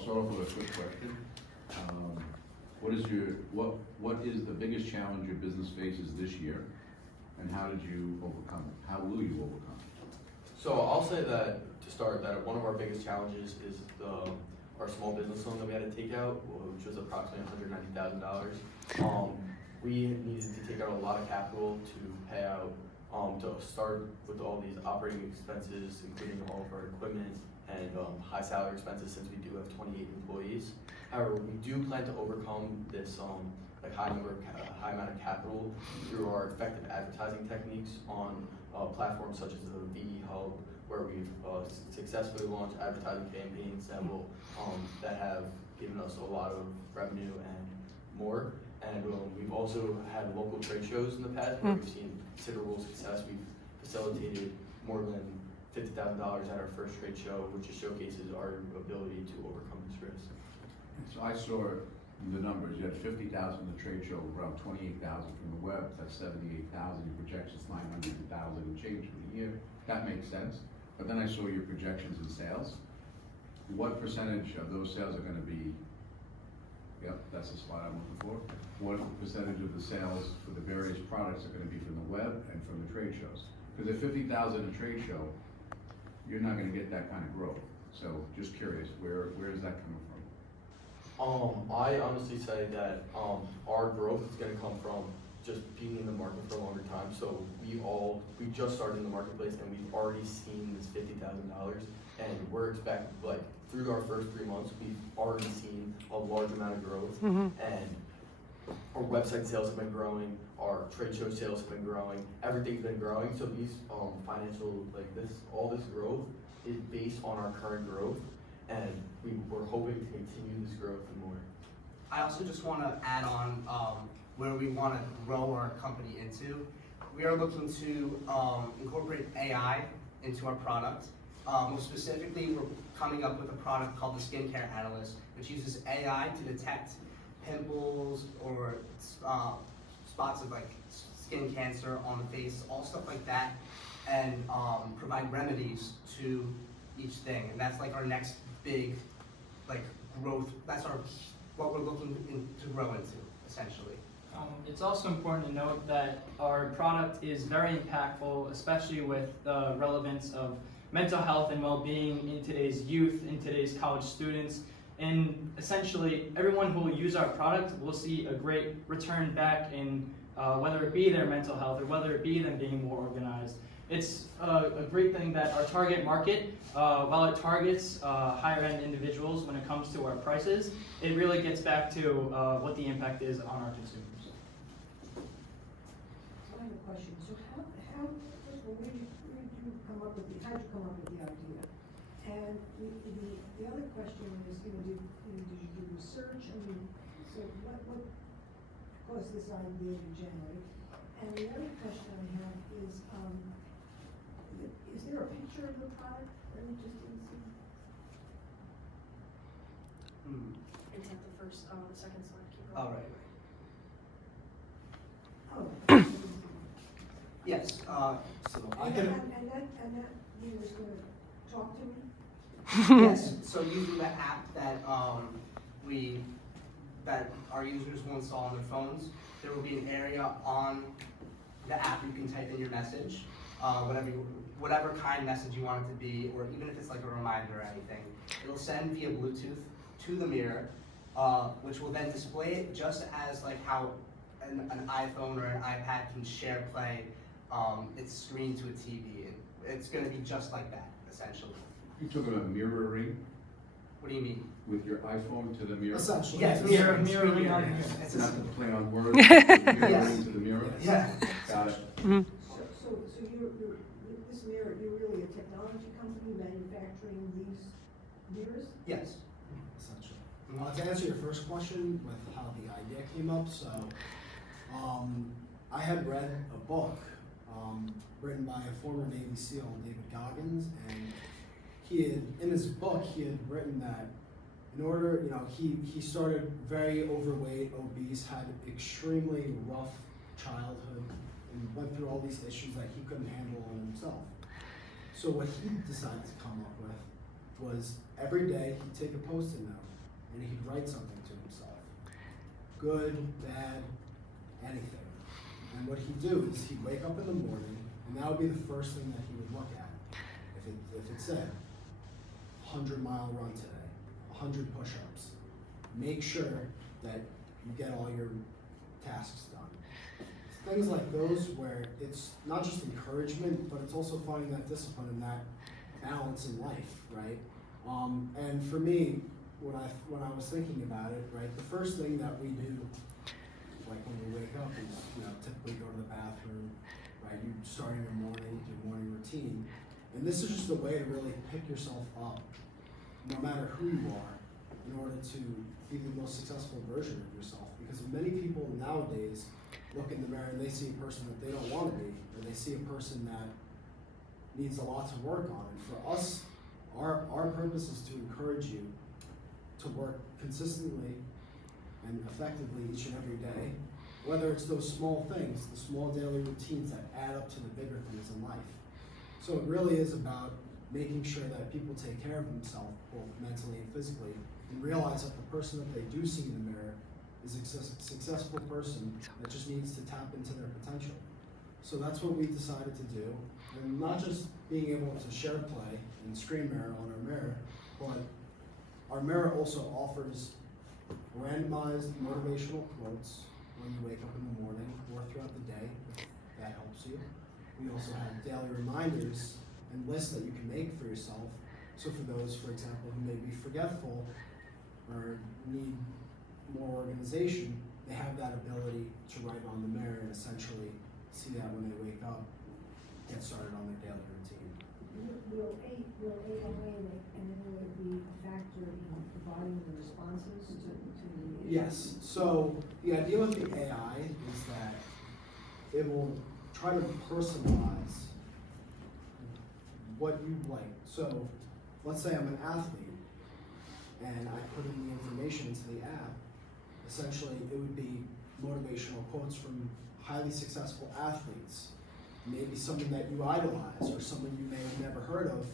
start off with a quick question. What is the biggest challenge your business faces this year, and how did you overcome it? How will you overcome it? So I'll say that, to start, that one of our biggest challenges is our small business loan that we had to take out, which was approximately $190,000. We needed to take out a lot of capital to pay out, to start with all these operating expenses, including all of our equipment and high salary expenses, since we do have 28 employees. However, we do plan to overcome this high amount of capital through our effective advertising techniques on platforms such as the VE Hub, where we've successfully launched advertising campaigns that have given us a lot of revenue and more. And we've also had local trade shows in the past where we've seen considerable success. We've facilitated more than $50,000 at our first trade show, which just showcases our ability to overcome this risk. So I saw the numbers. You had 50,000 at the trade show, around 28,000 from the web. That's 78,000. Your projections 900,000 and change for the year. That makes sense. But then I saw your projections in sales. What percentage of those sales are going to be? Yep, that's the slide I'm looking for. What percentage of the sales for the various products are going to be from the web and from the trade shows? Because at 50,000 a trade show, you're not going to get that kind of growth. So just curious, where is that coming from? I honestly say that our growth is going to come from just being in the market for a longer time. So we just started in the marketplace, and we've already seen this $50,000, and we're expecting, like, through our first 3 months, we've already seen a large amount of growth, and our website sales have been growing, our trade show sales have been growing, everything's been growing. So these all this growth is based on our current growth, and we're hoping to continue this growth and more. I also just want to add on where we want to grow our company into. We are looking to incorporate AI into our product. More specifically, we're coming up with a product called the Skincare Analyst, which uses AI to detect pimples or spots of skin cancer on the face, all stuff like that, and provide remedies to each thing. And that's our next big growth. That's what we're looking to grow into, essentially. It's also important to note that our product is very impactful, especially with the relevance of mental health and well-being in today's youth, in today's college students. And essentially, everyone who will use our product will see a great return back in whether it be their mental health or whether it be them being more organized. It's a great thing that our target market, while it targets higher end individuals when it comes to our prices, it really gets back to what the impact is on our consumers. I have a question. So how first of all, how'd you come up with the idea? And the other question is, did you do research? So what caused this idea to generate? And the other question I have is there a picture of the product that we just didn't see? It's at the first, the second slide. Keep All going. right. Oh. Yes. So I And can. that you was going to talk to me? Yes. So using the app that that our users will install on their phones, there will be an area on the app you can type in your message, whatever kind message you want it to be, or even if it's a reminder or anything. It'll send via Bluetooth to the mirror, which will then display it just as how an iPhone or an iPad can share play its screen to a TV. It's going to be just like that, essentially. You took a mirroring What do you mean? with your iPhone to the mirror? Essentially. Yes, Mirroring mirror. on It's Not a, to play on words, mirroring Yes. to the mirror? yeah. Got it. So you're this mirror, you're really a technology company manufacturing these mirrors? Yes. Essentially. To answer your first question with how the idea came up, so I had read a book written by a former Navy SEAL, David Goggins, and in his book he had written that in order, he started very overweight, obese, had extremely rough childhood, and went through all these issues that he couldn't handle on himself. So what he decided to come up with was every day he'd take a post-it note and he'd write something to himself. Good, bad, anything. And what he'd do is he'd wake up in the morning and that would be the first thing that he would look at. If it said 100-mile run today, 100 push-ups, make sure that you get all your tasks done. Things like those where it's not just encouragement, but it's also finding that discipline and that balance in life, right? And for me, when I was thinking about it, right, the first thing that we do, like when we wake up, is typically go to the bathroom, right? You start in your morning, your morning routine, and this is just a way to really pick yourself up, no matter who you are, in order to be the most successful version of yourself. Because many people nowadays look in the mirror and they see a person that they don't want to be, or they see a person that needs a lot to work on. And for us, our purpose is to encourage you to work consistently and effectively each and every day, whether it's those small things, the small daily routines that add up to the bigger things in life. So it really is about making sure that people take care of themselves, both mentally and physically, and realize that the person that they do see in the mirror is a successful person that just needs to tap into their potential. So that's what we decided to do, and not just being able to share play and screen mirror on our mirror, but our mirror also offers randomized motivational quotes when you wake up in the morning or throughout the day, if that helps you. We also have daily reminders and lists that you can make for yourself. So for those, for example, who may be forgetful or need more organization, they have that ability to write on the mirror and essentially see that when they wake up, get started on their daily routine. Will AI and then will it be a factor in providing the responses to the issues? Yes, so the idea with the AI is that it will try to personalize what you like. So let's say I'm an athlete and I put in the information into the app. Essentially, it would be motivational quotes from highly successful athletes. Maybe someone that you idolize or someone you may have never heard of,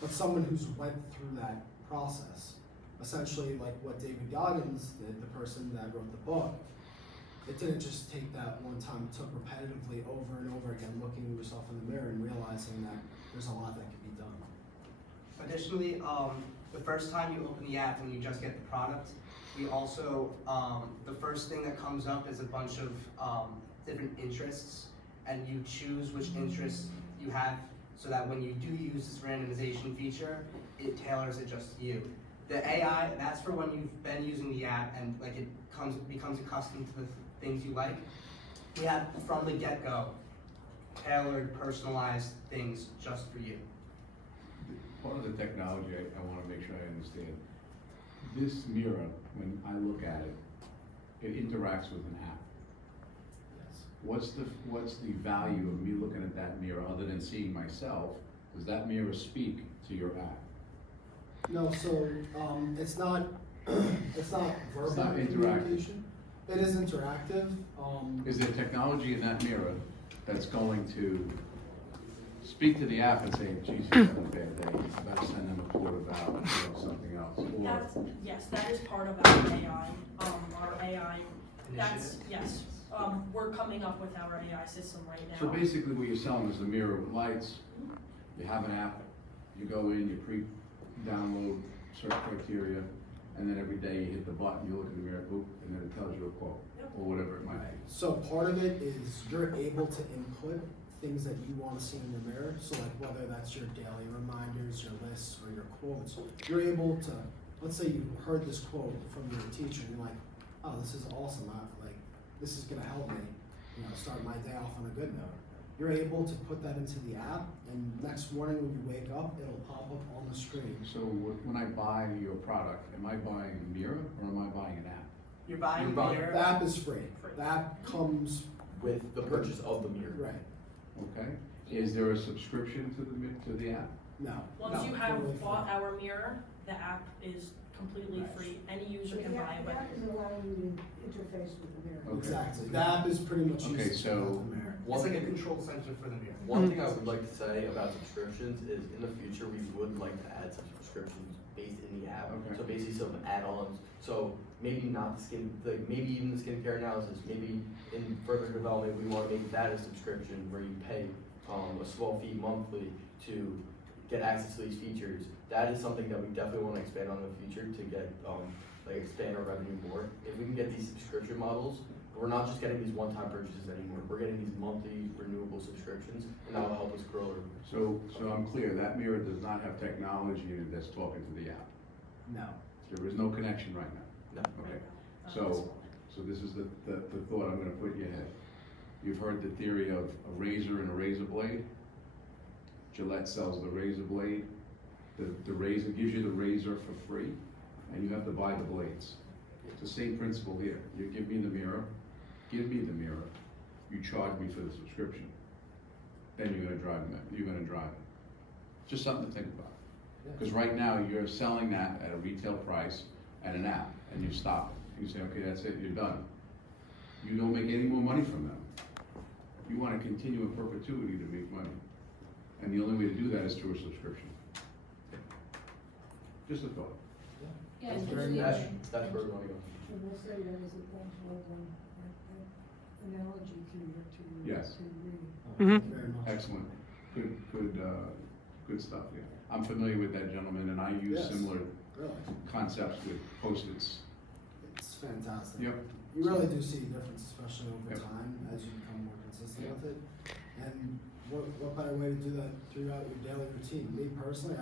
but someone who's went through that process. Essentially, like what David Goggins did, the person that wrote the book, it didn't just take that one time, it took repetitively over and over again, looking at yourself in the mirror and realizing that there's a lot that can be done. Additionally, the first time you open the app when you just get the product, we also, the first thing that comes up is a bunch of different interests, and you choose which interests you have so that when you do use this randomization feature, it tailors it just to you. The AI, that's for when you've been using the app and like it becomes accustomed to the things you like. We have from the get-go tailored, personalized things just for you. Part of the technology, I want to make sure I understand. This mirror, when I look at it, it interacts with an app. Yes. What's the value of me looking at that mirror other than seeing myself? Does that mirror speak to your app? No, so it's not verbal It's not interactive. communication. It is interactive. Is there technology in that mirror that's going to speak to the app and say, geez, you're having a bad day, I better send them a quote about something else? Or That's, yes, that is part of our AI, our AI, that's, Initiative? yes. We're coming up with our AI system right now. So basically what you're selling is a mirror with lights, you have an app, you go in, you pre-download certain criteria, and then every day you hit the button, you look in the mirror, boop, and then it tells you a quote, or whatever it might be. So part of it is you're able to input things that you want to see in the mirror. So like whether that's your daily reminders, your lists, or your quotes, you're able to, let's say you heard this quote from your teacher and you're like, oh, this is awesome. This is gonna help me, start my day off on a good note. You're able to put that into the app, and next morning when you wake up, it'll pop up on the screen. So when I buy your product, am I buying a mirror or am I buying an app? You're buying You're buying- mirror. The app is free. The app comes, With the purchase of the mirror. right, Okay. Is there a subscription to the app? no. Once no, you have totally bought free. our mirror, the app is completely Right. free. Any user The can buy it, app but is allowing you to interface with the mirror. Okay. Exactly. The app is pretty much Okay, used so- without the mirror. It's like a control center for the mirror. One thing I would like to say about subscriptions is in the future, we would like to add some subscriptions based in the app. Okay. So basically some add-ons. So maybe not the skin, like maybe even the skincare analysis. Maybe in further development, we want to make that a subscription where you pay a small fee monthly to get access to these features. That is something that we definitely want to expand on in the future to get like expand our revenue more. If we can get these subscription models, we're not just getting these one-time purchases anymore. We're getting these monthly renewable subscriptions, and that will help us grow. So I'm clear, that mirror does not have technology in it that's talking to the app. No. There is no connection right now. No. Okay, so this is the thought I'm gonna put in your head. You've heard the theory of a razor and a razor blade. Gillette sells the razor blade. The razor gives you the razor for free, and you have to buy the blades. It's the same principle here. You give me the mirror, you charge me for the subscription. Then you're gonna drive it. Just something to think about. Because right now, you're selling that at a retail price and an app, and you stop it. You say, okay, that's it, you're done. You don't make any more money from them. You want to continue in perpetuity to make money. And the only way to do that is through a subscription. Just a thought. Yeah, That's it's very really- nice. That's where we want to go. So we'll say that as a functional analogy to Yes. reading. Very much. Excellent. Good stuff, yeah. I'm familiar with that gentleman, and I use Yes. similar Really. concepts with Post-its. It's fantastic. Yep. You really do see a difference, especially over Yep. time as you become more consistent Yep. with it. And what better way to do that throughout your daily routine? Me personally,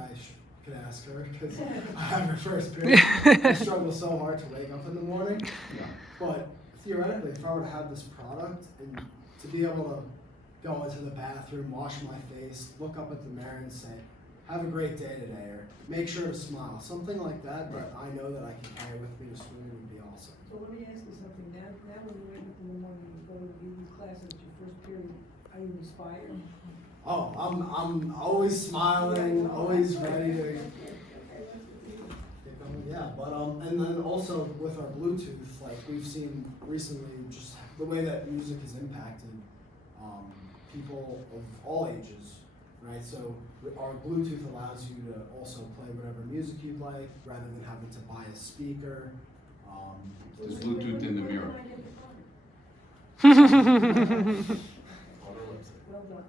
could ask her because I have her first period. I struggle so hard to wake up in the morning. Yeah. But theoretically, if I were to have this product and to be able to go into the bathroom, wash my face, look up at the mirror and say, have a great day today, or make sure to smile, something like that that I know that I can carry with me to swimming would be awesome. So let me ask you something, now when you wake up in the morning and you go to the beauty class at your first period, are you inspired? Oh, I'm always smiling, always ready to get going. Yeah, but and then also with our Bluetooth, like we've seen recently, just the way that music has impacted people of all ages, right? So our Bluetooth allows you to also play whatever music you'd like, rather than having to buy a speaker. There's Bluetooth in the mirror.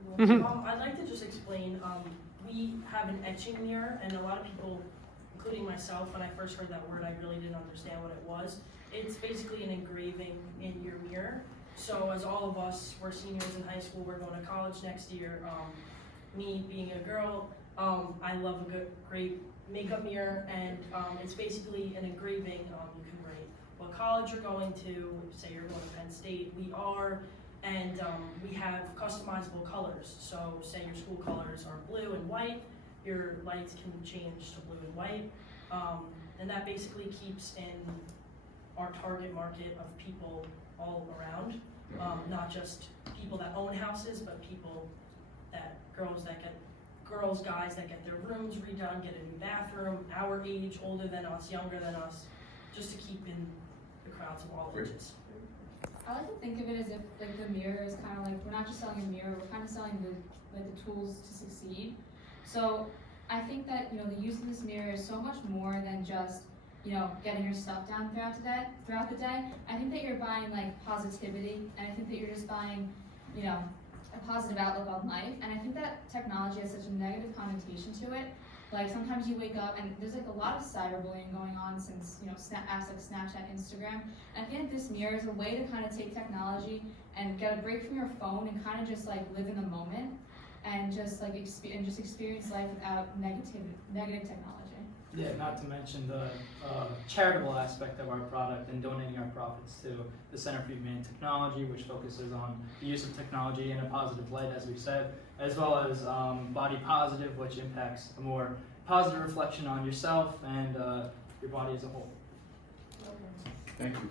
Well done. I'd like to just explain, we have an etching mirror, and a lot of people, including myself, when I first heard that word, I really didn't understand what it was. It's basically an engraving in your mirror. So as all of us, we're seniors in high school, we're going to college next year. Me being a girl, I love a great makeup mirror, and it's basically an engraving. You can write what college you're going to, say you're going to Penn State, we are, and we have customizable colors. So say your school colors are blue and white, your lights can change to blue and white, and that basically keeps in our target market of people all around, not just people that own houses, but people that, guys that get their rooms redone, get a new bathroom, our age, older than us, younger than us, just to keep in the crowds of all Great. ages. I like to think of it as if like the mirror is kind of like, we're not just selling a mirror, we're kind of selling the tools to succeed. So I think that, the use of this mirror is so much more than just, getting your stuff down throughout the day. I think that you're buying like positivity, and I think that you're just buying, a positive outlook on life. And I think that technology has such a negative connotation to it. Like sometimes you wake up and there's like a lot of cyberbullying going on since, apps like Snapchat, Instagram. And I think this mirror is a way to kind of take technology and get a break from your phone and kind of just like live in the moment and just like experience life without negative technology. Yeah, not to mention the charitable aspect of our product and donating our profits to the Center for Humane Technology, which focuses on the use of technology in a positive light, as we've said, as well as Body Positive, which impacts a more positive reflection on yourself and your body as a whole. Thank you.